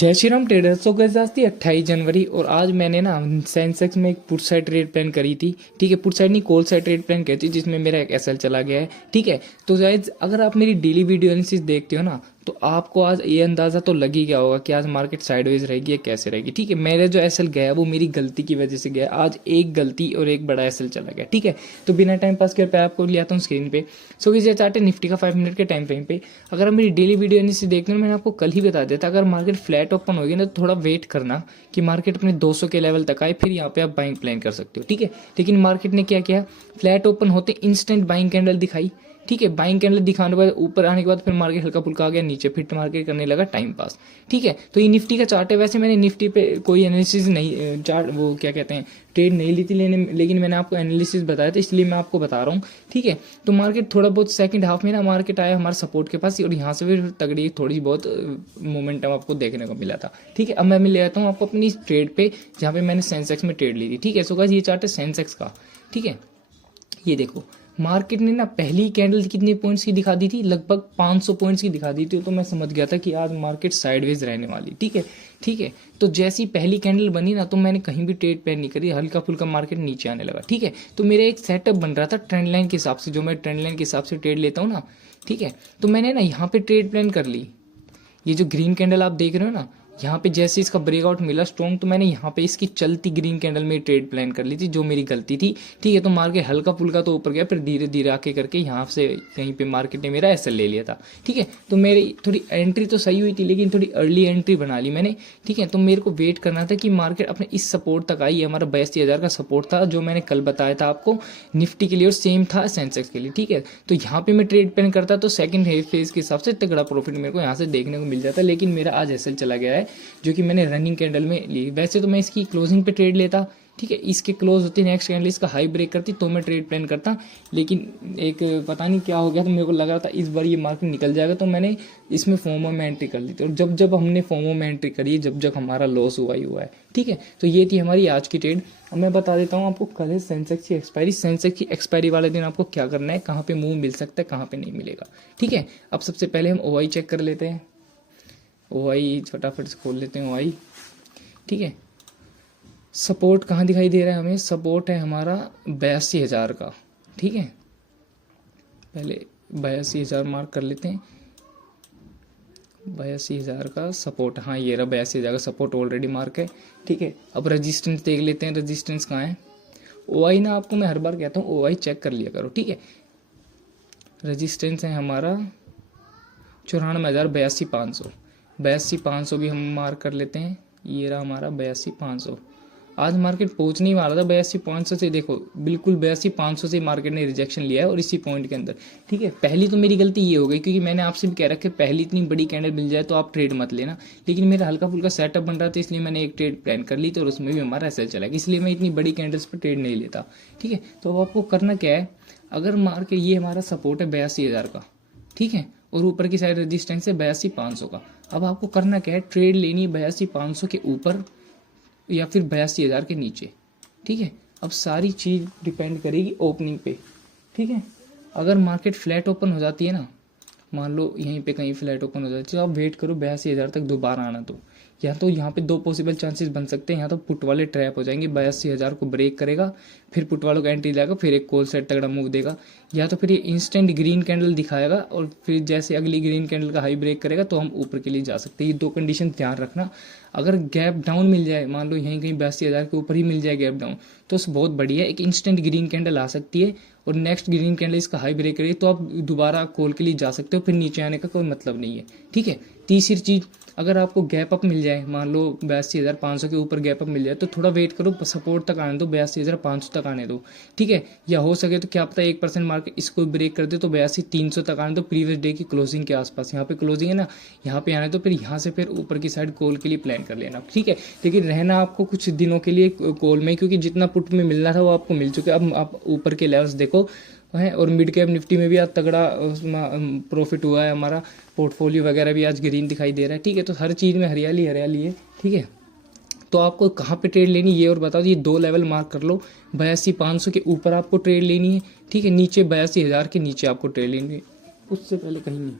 जय श्री राम ट्रेडर्स। तो गैस आज थी 28 जनवरी और आज मैंने ना सेंसेक्स में एक पुट साइड ट्रेड प्लान करी थी। ठीक है, पुट साइड नहीं कॉल साइड ट्रेड प्लान करी थी जिसमें मेरा एक एसएल चला गया है। ठीक है, तो गाइस अगर आप मेरी डेली वीडियो एनालिसिस देखते हो ना तो आपको आज ये अंदाज़ा तो लग ही गया होगा कि आज मार्केट साइडवेज रहेगी या कैसे रहेगी। ठीक है, मेरे जो एसएल गया वो मेरी गलती की वजह से गया। आज एक गलती और एक बड़ा एसएल चला गया। ठीक है, तो बिना टाइम पास कर पे आपको लिया था स्क्रीन पे। सो ये चार्ट है निफ्टी का 5 मिनट के टाइम फ्रेम पे। अगर आप मेरी डेली वीडियो एनालिसिस देखते हो, मैंने आपको कल ही बता दिया था अगर मार्केट फ्लैट ओपन होगी ना तो थोड़ा वेट करना कि मार्केट अपने 200 के लेवल तक आए, फिर यहाँ पे आप बाइंग प्लान कर सकते हो। ठीक है, लेकिन मार्केट ने क्या किया, फ्लैट ओपन होते इंस्टेंट बाइंग कैंडल दिखाई। ठीक है, बाइंग कैंडल दिखाने के बाद ऊपर आने के बाद फिर मार्केट हल्का फुल्का आ गया नीचे, फिर मार्केट करने लगा टाइम पास। ठीक है, तो ये निफ्टी का चार्ट है। वैसे मैंने निफ्टी पे कोई एनालिसिस नहीं, चार्ट वो क्या कहते हैं, ट्रेड नहीं ली थी लेकिन मैंने आपको एनालिसिस बताया था इसलिए मैं आपको बता रहा हूँ। ठीक है, तो मार्केट थोड़ा बहुत सेकंड हाफ में ना मार्केट आया हमारे सपोर्ट के पास और यहाँ से फिर तगड़ी थोड़ी बहुत मोमेंटम आपको देखने को मिला था। ठीक है, अब मैं ले आता हूँ आपको अपनी ट्रेड पे जहाँ पे मैंने सेंसेक्स में ट्रेड ली थी। ठीक है, सो गाइस ये चार्ट है सेंसेक्स का। ठीक है, ये देखो मार्केट ने ना पहली कैंडल कितने पॉइंट्स की दिखा दी थी, लगभग 500 पॉइंट्स की दिखा दी थी। तो मैं समझ गया था कि आज मार्केट साइडवेज रहने वाली। ठीक है, ठीक है, तो जैसी पहली कैंडल बनी ना तो मैंने कहीं भी ट्रेड प्लान नहीं करी, हल्का फुल्का मार्केट नीचे आने लगा। ठीक है, तो मेरा एक सेटअप बन रहा था ट्रेंड लाइन के हिसाब से, जो मैं ट्रेंड लाइन के हिसाब से ट्रेड लेता हूँ ना। ठीक है, तो मैंने ना यहाँ पे ट्रेड प्लान कर ली। ये जो ग्रीन कैंडल आप देख रहे हो ना, यहाँ पे जैसे इसका ब्रेकआउट मिला स्ट्रॉन्ग तो मैंने यहाँ पे इसकी चलती ग्रीन कैंडल में ट्रेड प्लान कर ली थी, जो मेरी गलती थी। ठीक है, तो मार्केट हल्का फुल्का तो ऊपर गया, फिर धीरे धीरे आके करके यहाँ से कहीं पे मार्केट ने मेरा एसएल ले लिया था। ठीक है, तो मेरी थोड़ी एंट्री तो सही हुई थी लेकिन थोड़ी अर्ली एंट्री बना ली मैंने। ठीक है, तो मेरे को वेट करना था कि मार्केट अपने इस सपोर्ट तक आई। हमारा 82,000 का सपोर्ट था जो मैंने कल बताया था आपको निफ्टी के लिए और सेम था सेंसेक्स के लिए। ठीक है, तो यहाँ पे मैं ट्रेड प्लान करता तो सेकंड फेज के हिसाब से तगड़ा प्रॉफिट मेरे को यहाँ से देखने को मिल जाता, लेकिन मेरा आज एसएल चला गया है जो कि मैंने रनिंग कैंडल में ली। वैसे तो मैं इसकी क्लोजिंग पे ट्रेड लेता। ठीक है, इसके क्लोज होती नेक्स्ट कैंडल इसका हाई ब्रेक करती तो मैं ट्रेड प्लान करता, लेकिन एक पता नहीं क्या हो गया तो मेरे को लग रहा था इस बार ये मार्केट निकल जाएगा तो मैंने इसमें फोमो में एंट्री कर ली थी। और जब हमने फोमो में एंट्री करी, जब हमारा लॉस हुआ ही हुआ है। ठीक है, तो ये थी हमारी आज की ट्रेड। अब मैं बता देता हूँ आपको कल है सेंसेक्स की एक्सपायरी। सेंसेक्स की एक्सपायरी वाले दिन आपको क्या करना है, कहाँ पे मूव मिल सकता है कहाँ पे नहीं मिलेगा। ठीक है, अब सबसे पहले हम ओआई चेक कर लेते हैं। ओआई फटाफट से खोल लेते हैं ओआई। ठीक है, सपोर्ट कहाँ दिखाई दे रहा है हमें, सपोर्ट है हमारा 82,000 का। ठीक है, पहले 82,000 मार्क कर लेते हैं। 82,000 का सपोर्ट, हाँ ये रहा 82,000 का सपोर्ट ऑलरेडी मार्क है। ठीक है, अब रेजिस्टेंस देख लेते हैं, रेजिस्टेंस कहाँ है। ओआई ना आपको मैं हर बार कहता हूँ ओआई चेक कर लिया करो। ठीक है, रेजिस्टेंस है हमारा 94,000, 82,500। 82,500 भी हम मार्क कर लेते हैं। ये रहा हमारा 82,500। आज मार्केट पहुंचने ही वाला था 82,500 से। देखो बिल्कुल 82,500 से मार्केट ने रिजेक्शन लिया है और इसी पॉइंट के अंदर। ठीक है, पहली तो मेरी गलती ये हो गई क्योंकि मैंने आपसे भी कह रखा है पहली इतनी बड़ी कैंडल मिल जाए तो आप ट्रेड मत लेना, लेकिन मेरा हल्का फुल्का सेटअप बन रहा था इसलिए मैंने एक ट्रेड प्लान कर ली थी और उसमें भी हमारा एसएल चला गया, इसलिए मैं इतनी बड़ी कैंडल्स पर ट्रेड नहीं लेता। ठीक है, तो अब आपको करना क्या है, अगर मार्केट ये हमारा सपोर्ट है 82,000 का। ठीक है, और ऊपर की साइड रेजिस्टेंस है 82,500 का। अब आपको करना क्या है, ट्रेड लेनी है 82,500 के ऊपर या फिर 82,000 के नीचे। ठीक है, अब सारी चीज़ डिपेंड करेगी ओपनिंग पे। ठीक है, अगर मार्केट फ्लैट ओपन हो जाती है ना, मान लो यहीं पे कहीं फ्लैट ओपन हो जाती है तो आप वेट करो 82,000 तक दोबारा आना। तो यहाँ पे दो पॉसिबल चांसेस बन सकते हैं, या तो पुट वाले ट्रैप हो जाएंगे, 82,000 को ब्रेक करेगा, फिर पुट वालों का एंट्री जाएगा, फिर एक कॉल सेट तगड़ा मूव देगा, या तो फिर ये इंस्टेंट ग्रीन कैंडल दिखाएगा और फिर जैसे अगली ग्रीन कैंडल का हाई ब्रेक करेगा तो हम ऊपर के लिए जा सकते हैं। ये दो कंडीशन ध्यान रखना। अगर गैप डाउन मिल जाए, मान लो यहीं कहीं 82,000 के ऊपर ही मिल जाए गैप डाउन, तो बहुत बढ़िया, एक इंस्टेंट ग्रीन कैंडल आ सकती है और नेक्स्ट ग्रीन कैंडल इसका हाई ब्रेक करेगी तो आप दोबारा कॉल के लिए जा सकते हो, फिर नीचे आने का कोई मतलब नहीं है। ठीक है, तीसरी चीज़, अगर आपको गैप अप मिल जाए, मान लो 82,500 के ऊपर गैप अप मिल जाए तो थोड़ा वेट करो, सपोर्ट तक आने दो, 82,500 तक आने दो। ठीक है, या हो सके तो क्या पता 1% मार्केट इसको ब्रेक कर दे तो 82,300 तक आने दो, प्रीवियस डे की क्लोजिंग के आसपास। यहाँ पे क्लोजिंग है ना, यहाँ पे आने तो फिर यहाँ से फिर ऊपर की साइड कॉल के लिए प्लान कर लेना। ठीक है, लेकिन रहना आपको कुछ दिनों के लिए कॉल में, क्योंकि जितना पुट में मिलना था वो आपको मिल चुका है। अब आप ऊपर के लेवल्स देखो है, और मिड कैप निफ्टी में भी आज तगड़ा प्रॉफिट हुआ है हमारा, पोर्टफोलियो वगैरह भी आज ग्रीन दिखाई दे रहा है। ठीक है, तो हर चीज़ में हरियाली हरियाली है। ठीक है, तो आपको कहाँ पे ट्रेड लेनी ये और बताओ। ये दो लेवल मार्क कर लो, 82,500 के ऊपर आपको ट्रेड लेनी है। ठीक है, नीचे 82,000 के नीचे आपको ट्रेड लेनी है, उससे पहले कहीं नहीं।